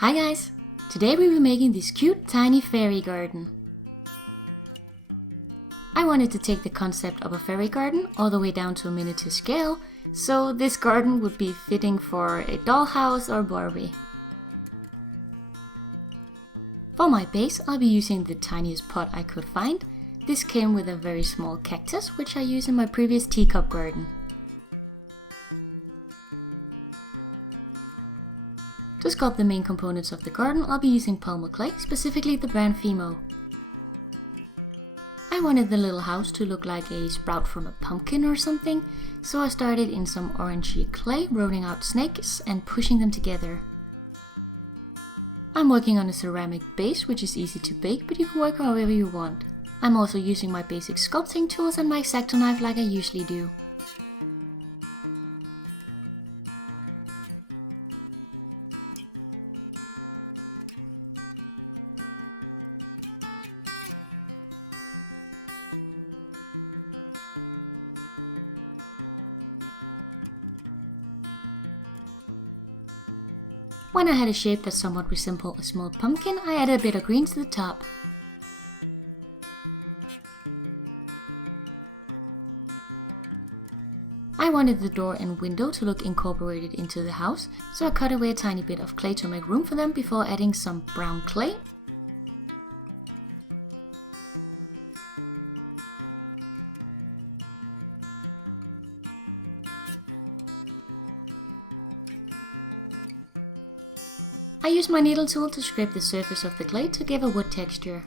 Hi guys! Today we will be making this cute tiny fairy garden. I wanted to take the concept of a fairy garden all the way down to a miniature scale, so this garden would be fitting for a dollhouse or Barbie. For my base I'll be using the tiniest pot I could find. This came with a very small cactus which I used in my previous teacup garden. To sculpt the main components of the garden, I'll be using Polymer Clay, specifically the brand Fimo. I wanted the little house to look like a sprout from a pumpkin or something, so I started in some orangey clay, rolling out snakes and pushing them together. I'm working on a ceramic base, which is easy to bake, but you can work however you want. I'm also using my basic sculpting tools and my X-Acto knife like I usually do. When I had a shape that somewhat resembled a small pumpkin, I added a bit of green to the top. I wanted the door and window to look incorporated into the house, so I cut away a tiny bit of clay to make room for them before adding some brown clay. I used my needle tool to scrape the surface of the clay to give a wood texture.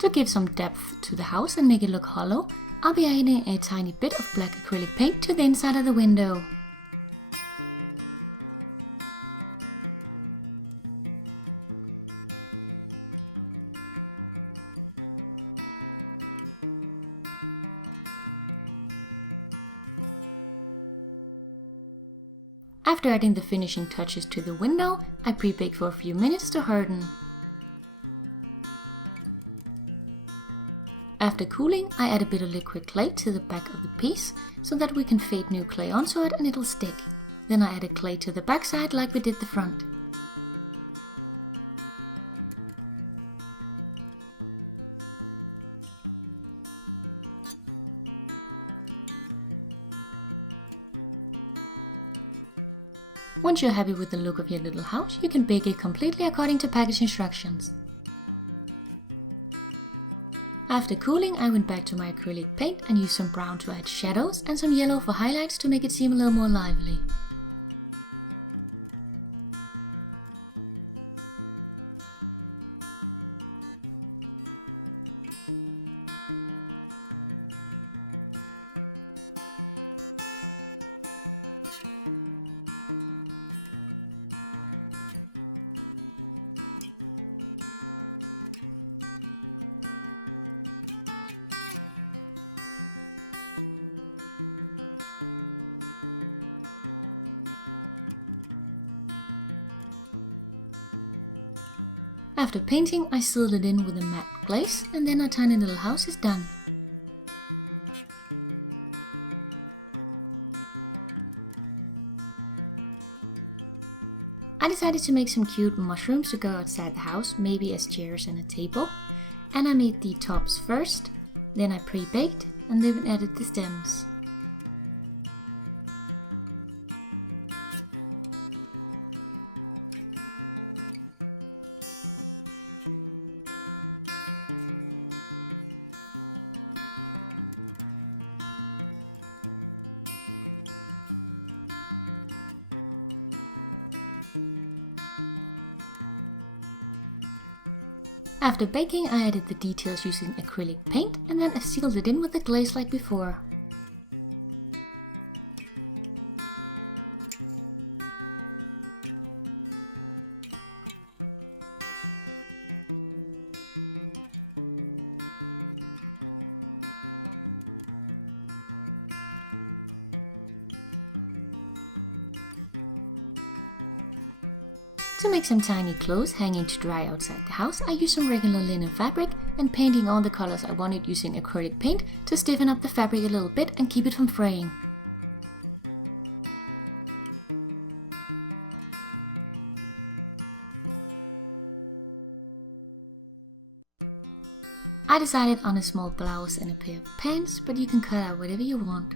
To give some depth to the house and make it look hollow, I'll be adding a tiny bit of black acrylic paint to the inside of the window. After adding the finishing touches to the window, I pre-bake for a few minutes to harden. After cooling, I add a bit of liquid clay to the back of the piece so that we can fade new clay onto it and it'll stick. Then I added clay to the back side like we did the front. Once you're happy with the look of your little house, you can bake it completely according to package instructions. After cooling, I went back to my acrylic paint and used some brown to add shadows and some yellow for highlights to make it seem a little more lively. After painting, I sealed it in with a matte glaze and then our tiny little house is done. I decided to make some cute mushrooms to go outside the house, maybe as chairs and a table. And I made the tops first, then I pre-baked and then added the stems. After baking, I added the details using acrylic paint and then I sealed it in with the glaze like before. To make some tiny clothes hanging to dry outside the house, I used some regular linen fabric and painting all the colors I wanted using acrylic paint to stiffen up the fabric a little bit and keep it from fraying. I decided on a small blouse and a pair of pants, but you can cut out whatever you want.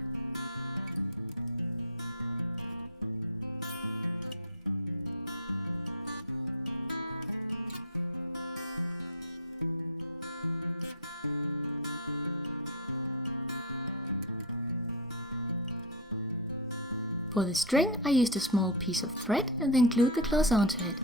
For the string, I used a small piece of thread and then glued the cloth onto it.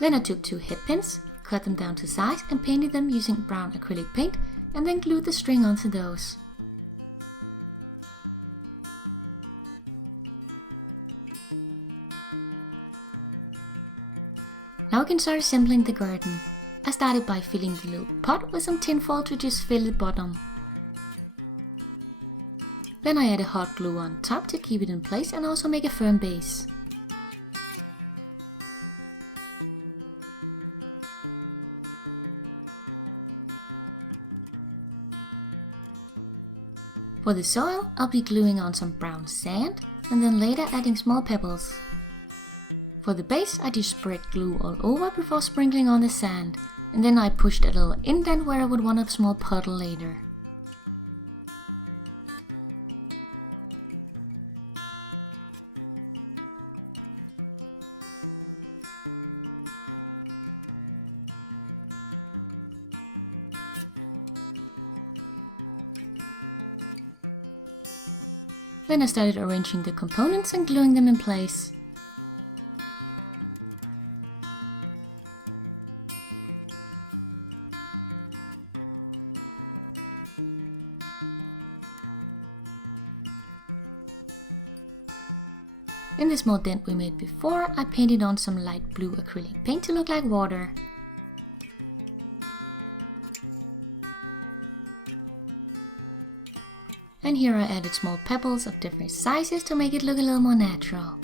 Then I took 2 headpins, cut them down to size and painted them using brown acrylic paint, and then glued the string onto those. Now we can start assembling the garden. I started by filling the little pot with some tin foil to just fill the bottom. Then I added hot glue on top to keep it in place and also make a firm base. For the soil, I'll be gluing on some brown sand and then later adding small pebbles. For the base, I just spread glue all over before sprinkling on the sand, and then I pushed a little indent where I would want a small puddle later. Then I started arranging the components and gluing them in place. In the small dent we made before, I painted on some light blue acrylic paint to look like water. And here I added small pebbles of different sizes to make it look a little more natural.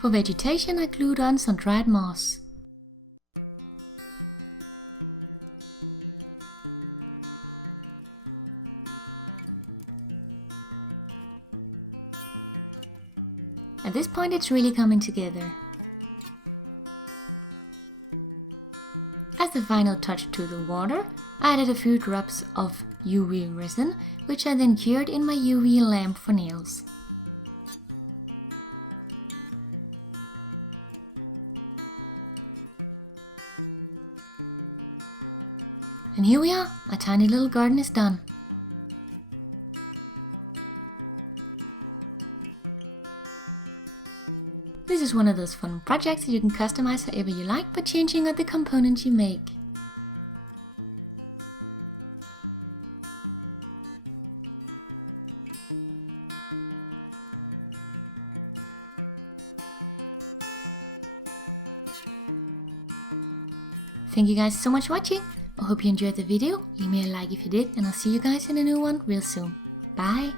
For vegetation, I glued on some dried moss. At this point, it's really coming together. As the final touch to the water, I added a few drops of urea resin, which I then cured in my UV lamp for nails. And here we are, our tiny little garden is done. This is one of those fun projects that you can customize however you like by changing out the components you make. Thank you guys so much for watching. I hope you enjoyed the video. Leave me a like if you did, and I'll see you guys in a new one real soon. Bye!